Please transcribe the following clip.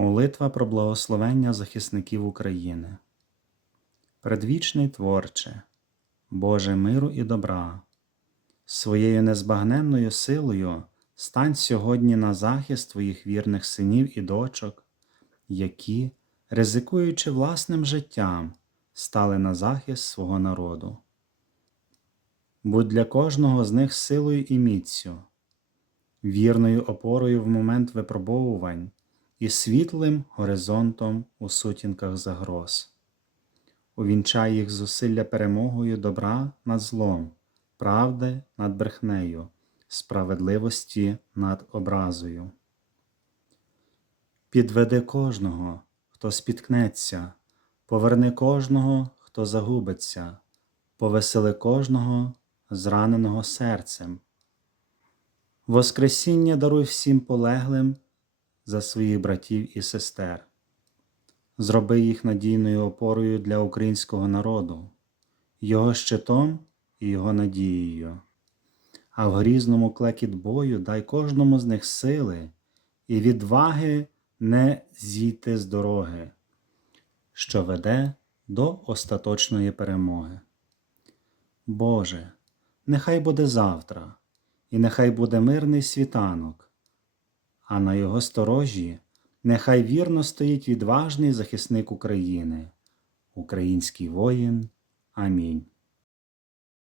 Молитва про благословення захисників України. Предвічний Творче, Боже миру і добра, своєю незбагненною силою стань сьогодні на захист Твоїх вірних синів і дочок, які, ризикуючи власним життям, стали на захист свого народу. Будь для кожного з них силою і міцю, вірною опорою в момент випробовувань і світлим горизонтом у сутінках загроз. Увінчай їх зусилля перемогою добра над злом, правди над брехнею, справедливості над образою. Підведи кожного, хто спіткнеться, поверни кожного, хто загубиться, повесели кожного, зраненого серцем. Воскресіння даруй всім полеглим за своїх братів і сестер. Зроби їх надійною опорою для українського народу, його щитом і його надією. А в грізному клекіт бою дай кожному з них сили і відваги не зійти з дороги, що веде до остаточної перемоги. Боже, нехай буде завтра, і нехай буде мирний світанок, а на його сторожі нехай вірно стоїть відважний захисник України, український воїн. Амінь.